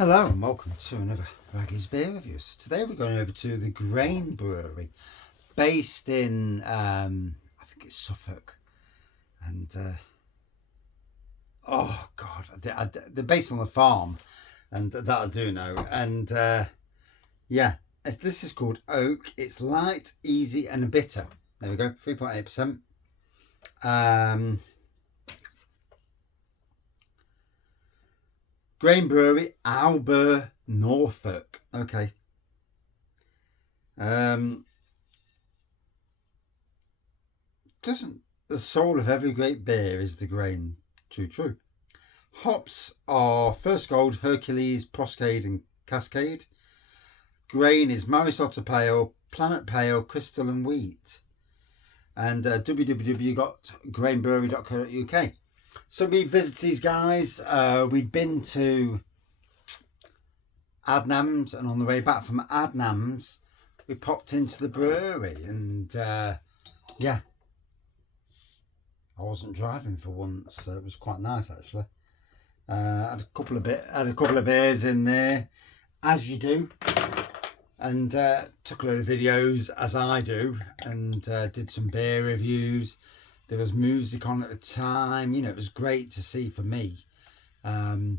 Hello and welcome to another Raggy's Beer Reviews. Today we're going over to the Grain Brewery, based in, I think it's Suffolk. And, oh God, they're based on a farm, and that I do know. And, yeah, this is called Oak. It's light, easy and bitter. There we go, 3.8%. Grain Brewery, Harleston Norfolk. Okay. Doesn't the soul of every great beer is the grain? True. Hops are First Gold, Hercules, Proscade and Cascade. Grain is Marisotta Pale, Planet Pale, Crystal and Wheat. And www.grainbrewery.co.uk. So we visited these guys. We'd been to Adnams, and on the way back from Adnams we popped into the brewery, and yeah, I wasn't driving for once, so it was quite nice actually. Had a couple of beers in there, as you do, and took a load of videos, as I do, and did some beer reviews. There was music on at the time. You know, it was great to see for me. You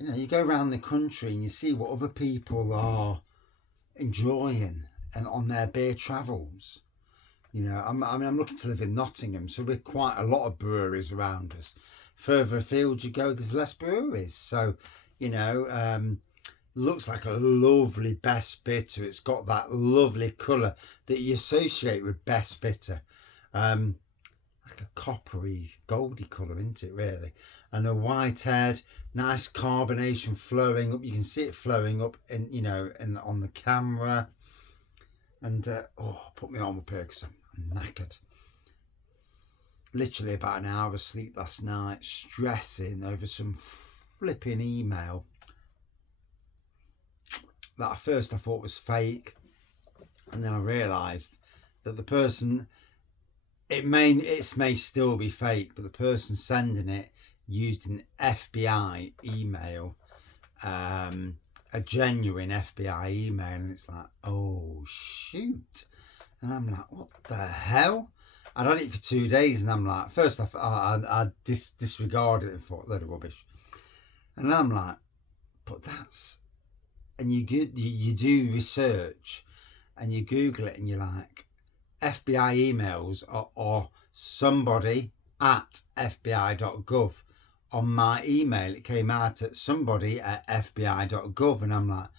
know, you go around the country and you see what other people are enjoying and on their beer travels. You know, I'm looking to live in Nottingham, so we're quite a lot of breweries around us. Further afield you go, there's less breweries. So, you know, looks like a lovely best bitter. It's got that lovely colour that you associate with best bitter. Like a coppery, goldy colour, isn't it, really? And a white head, nice carbonation flowing up. You can see it flowing up in, you know, on the camera. And put me on with here because I'm knackered. Literally about an hour of sleep last night, stressing over some flipping email that at first I thought was fake, and then I realised that the person, it may still be fake, but the person sending it used an FBI email, a genuine FBI email, and it's like, oh shoot. And I'm like, what the hell? I'd had it for 2 days, and I'm like, first I disregarded it and thought, load of rubbish. And I'm like, but that's, and you do research and you Google it and you're like, FBI emails or somebody at fbi.gov. On my email it came out at somebody at fbi.gov, and I'm like,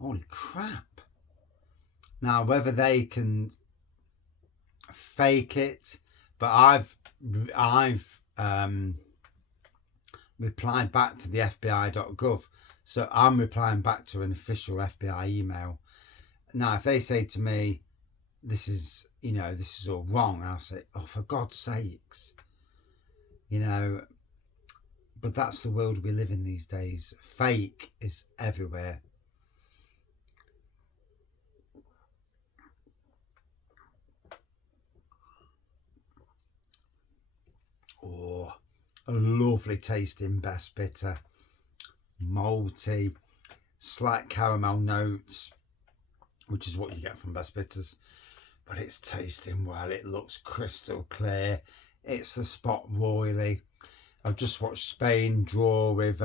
holy crap. Now whether they can fake it, but I've replied back to the fbi.gov, so I'm replying back to an official FBI email. Now if they say to me, this is, you know, this is all wrong, I'll say, oh, for God's sakes, you know. But that's the world we live in these days. Fake is everywhere. Oh, a lovely tasting best bitter, malty, slight caramel notes, which is what you get from best bitters, but it's tasting well. It looks crystal clear. It's the spot royally. I've just watched Spain draw with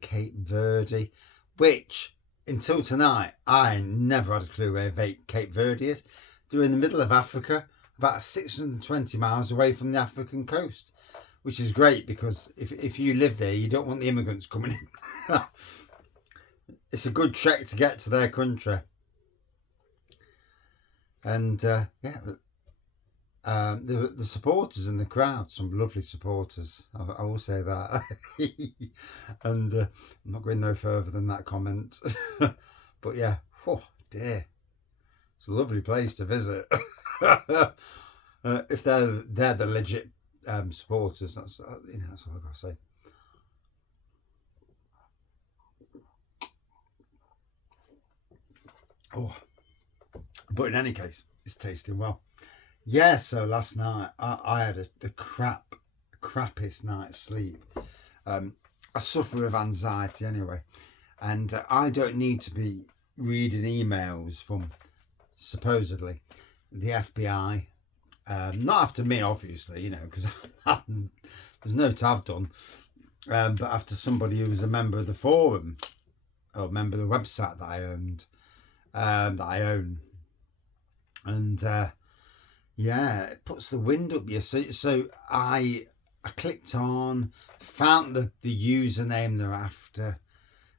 Cape Verde, which until tonight I never had a clue where Cape Verde is. They're in the middle of Africa, about 620 miles away from the African coast, which is great because if you live there, you don't want the immigrants coming in. It's a good trek to get to their country. And yeah, the supporters in the crowd, some lovely supporters, I will say that. And I'm not going no further than that comment. But yeah, oh dear, it's a lovely place to visit. If they're the legit supporters, that's you know, that's all I've got to say. Oh, but in any case, it's tasting well. Yeah, so last night I had the crappiest night's sleep. I suffer with anxiety anyway, and I don't need to be reading emails from supposedly the FBI. Not after me, obviously, you know, because there's no to have done. But after somebody who was a member of the forum or a member of the website that I own, and yeah, it puts the wind up you. So I clicked on, found the username they're after,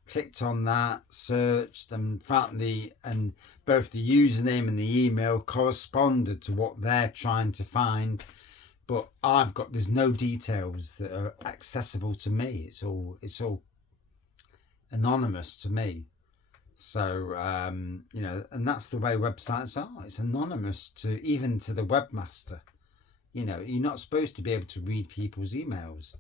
clicked on that, searched, and found and both the username and the email corresponded to what they're trying to find. But there's no details that are accessible to me. It's all anonymous to me. So, you know, and that's the way websites are. It's anonymous even to the webmaster. You know, you're not supposed to be able to read people's emails.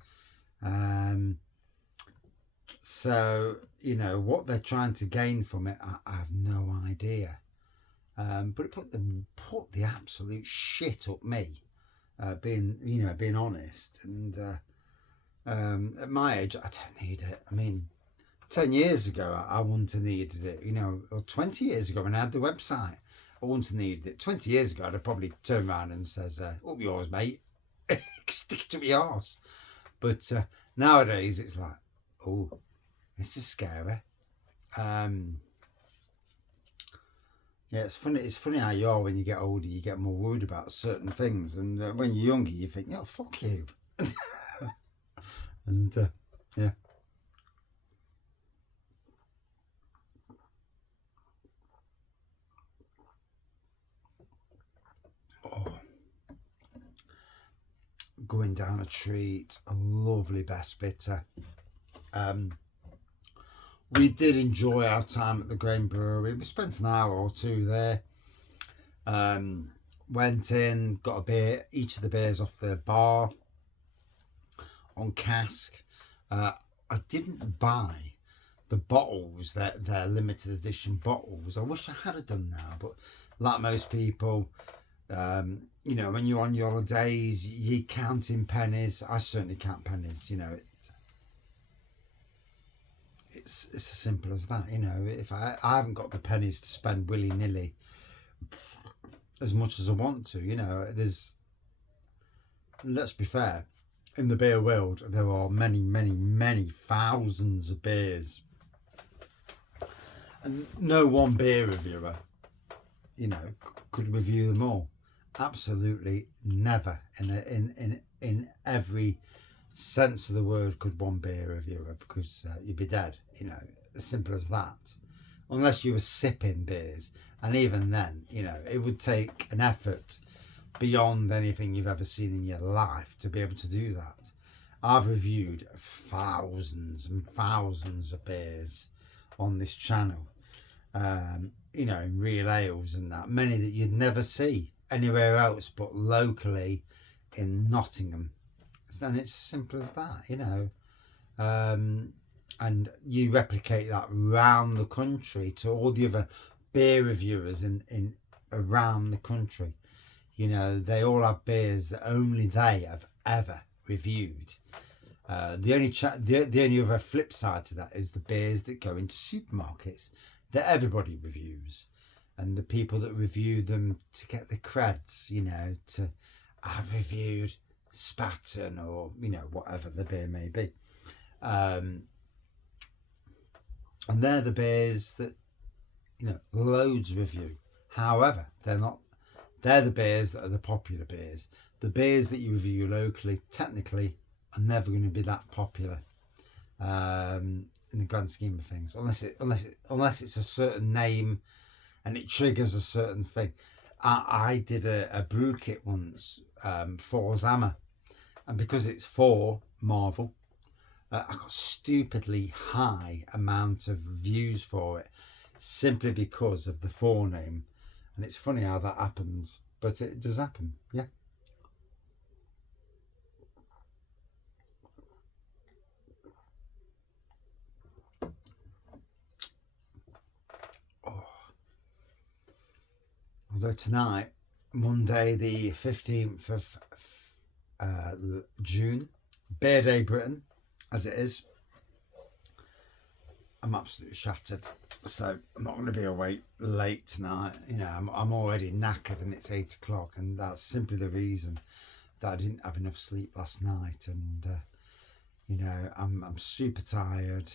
So, you know, what they're trying to gain from it, I have no idea. But it put the absolute shit up me, being honest. And at my age, I don't need it. I mean, 10 years ago, I wouldn't have needed it, you know, or 20 years ago when I had the website, I wouldn't have needed it. 20 years ago, I'd have probably turned around and says, up yours, mate. Stick to my arse. But nowadays, it's like, oh, this is scary. Yeah, it's funny. It's funny how you are when you get older. You get more worried about certain things, and when you're younger, you think, "Oh, fuck you," and yeah. Oh, going down a treat, a lovely best bitter. We did enjoy our time at the Grain Brewery. We spent an hour or two there. Went in, got a beer, each of the beers off the bar on cask. I didn't buy the bottles, they're limited edition bottles. I wish I had done now, but like most people, you know, when you're on your holidays, you're counting pennies. I certainly count pennies, you know. It's as simple as that, you know. If I haven't got the pennies to spend willy-nilly as much as I want to, you know, let's be fair, in the beer world there are many thousands of beers, and no one beer reviewer, you know, could review them all. Absolutely never in every sense of the word could one beer reviewer, because you'd be dead, you know, as simple as that, unless you were sipping beers, and even then, you know, it would take an effort beyond anything you've ever seen in your life to be able to do that. I've reviewed thousands and thousands of beers on this channel, you know, in real ales and that, many that you'd never see anywhere else but locally in Nottingham. And it's as simple as that, you know. And you replicate that around the country to all the other beer reviewers in around the country. You know, they all have beers that only they have ever reviewed. The only other flip side to that is the beers that go into supermarkets that everybody reviews, and the people that review them to get the creds, you know, to I've reviewed Spatten, or, you know, whatever the beer may be. And they're the beers that, you know, loads review. However, they're the beers that are the popular beers. The beers that you review locally technically are never going to be that popular, in the grand scheme of things, unless it's a certain name and it triggers a certain thing. I did a brew kit once, for Zama, and because it's for Marvel, I got stupidly high amount of views for it, simply because of the forename. And it's funny how that happens, but it does happen, yeah. Oh. Although tonight, Monday the 15th of June, Beer Day Britain, as it is, I'm absolutely shattered. So I'm not going to be awake late tonight. You know, I'm already knackered and it's 8 o'clock, and that's simply the reason that I didn't have enough sleep last night. And you know, I'm super tired.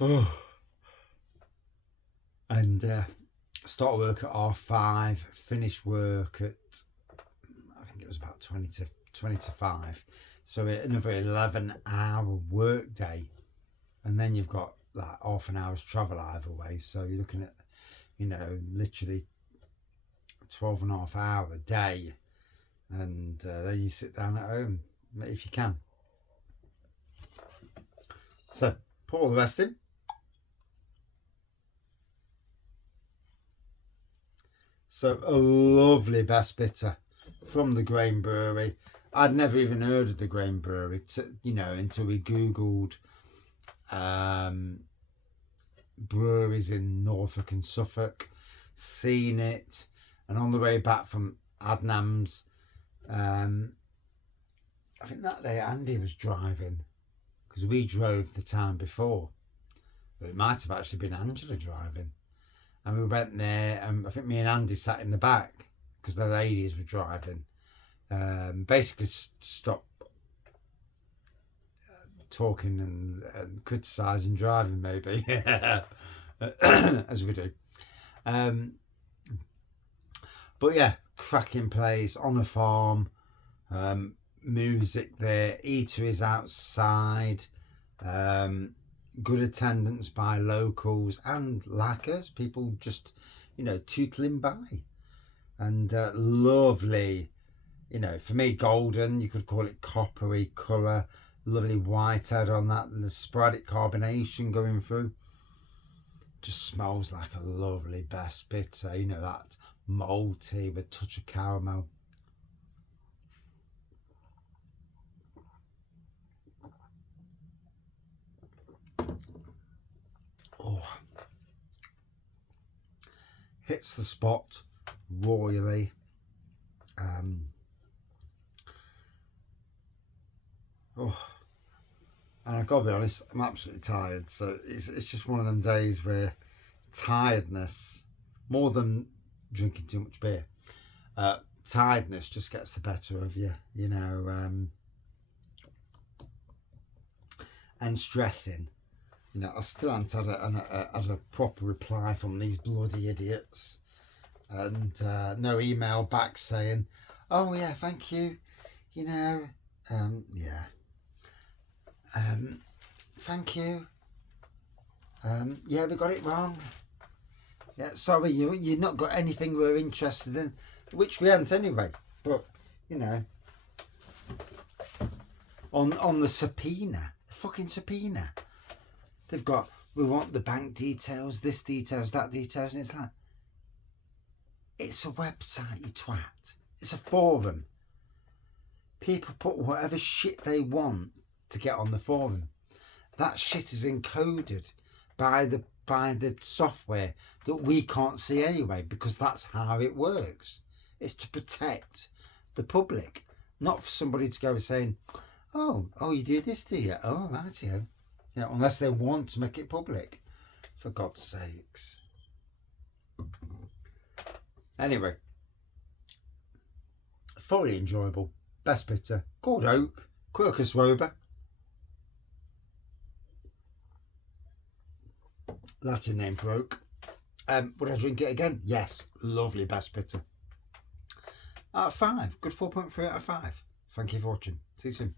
Oh, and start work at 5:30. Finish work at, I think it was about 20 to 5. So another 11-hour work day, and then you've got like half an hour's travel either way. So you're looking at, you know, literally 12.5 hour day, and then you sit down at home if you can. So put all the rest in. So a lovely best bitter from the Grain Brewery. I'd never even heard of the Grain Brewery, you know, until we Googled breweries in Norfolk and Suffolk, seen it, and on the way back from Adnams, I think that day Andy was driving, because we drove the time before, but it might have actually been Angela driving. And we went there, and I think me and Andy sat in the back because the ladies were driving. Basically, stop talking and criticising driving, maybe, as we do. But yeah, cracking place on a farm. Music there, eateries outside. Good attendance by locals and lackers, people just, you know, tootling by, and lovely, you know, for me, golden, you could call it coppery colour, lovely white head on that, and the sporadic carbonation going through. Just smells like a lovely best bitter, you know, that malty with a touch of caramel. Oh, hits the spot royally. Oh, and I've got to be honest, I'm absolutely tired. So it's just one of them days where tiredness, more than drinking too much beer, tiredness just gets the better of you, you know, and stressing. You know, I still haven't had a proper reply from these bloody idiots, and no email back saying, "Oh yeah, thank you," you know, yeah, thank you, yeah, we got it wrong. Yeah, sorry, you not got anything we're interested in, which we hadn't anyway. But you know, on the subpoena, the fucking subpoena. They've got, we want the bank details, this details, that details, and it's like, it's a website, you twat. It's a forum. People put whatever shit they want to get on the forum. That shit is encoded by the software that we can't see anyway, because that's how it works. It's to protect the public, not for somebody to go saying, oh, you do this, do you? Oh, right, yeah. You know, unless they want to make it public, for God's sakes. Anyway, thoroughly enjoyable. Best bitter, called Oak, Quercus Rober. Latin name for oak. Would I drink it again? Yes. Lovely best bitter. Out of 5. Good 4.3 out of 5. Thank you for watching. See you soon.